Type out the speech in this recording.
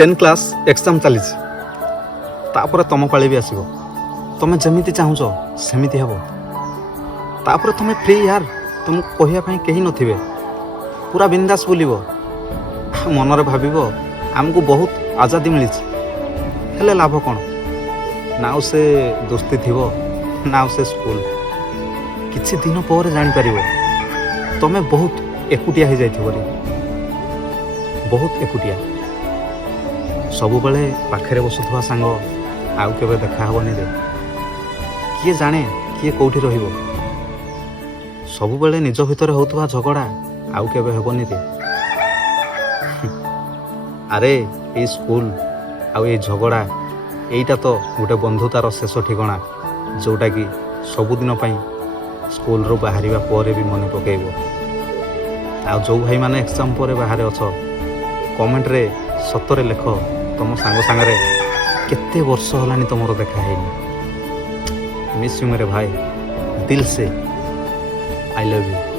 10 class exam ଚାଲିଛି, ତାପରେ ତମ ପାଳି ବି ଆସିବ। ତମେ ଯେମିତି ଚାହୁଁଛ ସେମିତି ହେବ। ତାପରେ ତମେ ଫ୍ରି ୟାର, ତମକୁ କହିବା ପାଇଁ କେହି ନଥିବେ, ପୁରା ବିନ୍ଦାସ ବୁଲିବ। ମନରେ ଭାବିବ ଆମକୁ ବହୁତ ଆଜାଦି ମିଳିଛି। ହେଲେ ଲାଭ କ'ଣ? ନା ଆଉ ସେ ଦୋସ୍ତି ଥିବ, ନା ଆଉ ସେ ସ୍କୁଲ। କିଛି ଦିନ ପରେ ଜାଣିପାରିବ ତମେ ବହୁତ ଏକୁଟିଆ ହେଇଯାଇଥିବ, ବହୁତ ଏକୁଟିଆ। ସବୁବେଳେ ପାଖରେ ବସୁଥିବା ସାଙ୍ଗ ଆଉ କେବେ ଦେଖା ହେବନି ରେ। କିଏ ଜାଣେ କିଏ କେଉଁଠି ରହିବ? ସବୁବେଳେ ନିଜ ଭିତରେ ହେଉଥିବା ଝଗଡ଼ା ଆଉ କେବେ ହେବନି ରେ। ଆରେ ଏଇ ସ୍କୁଲ ଆଉ ଏଇ ଝଗଡ଼ା, ଏଇଟା ତ ଗୋଟେ ବନ୍ଧୁତାର ଶେଷ ଠିକଣା, ଯେଉଁଟାକି ସବୁଦିନ ପାଇଁ ସ୍କୁଲରୁ ବାହାରିବା ପରେ ବି ମନେ ପକାଇବ। ଆଉ ଯେଉଁ ଭାଇମାନେ ଏକ୍ଜାମ୍ ପରେ ବାହାରେ ଅଛ, କମେଣ୍ଟରେ ସତରେ ଲେଖ ତମ ସାଙ୍ଗ ସାଙ୍ଗରେ କେତେ ବର୍ଷ ହେଲାଣି ତମର ଦେଖା ହେଇନି। ମିସ୍ ୟୁ ମେରେ ଭାଇ, ଦିଲ୍ ସେ ଆଇ ଲଭ୍ ୟୁ।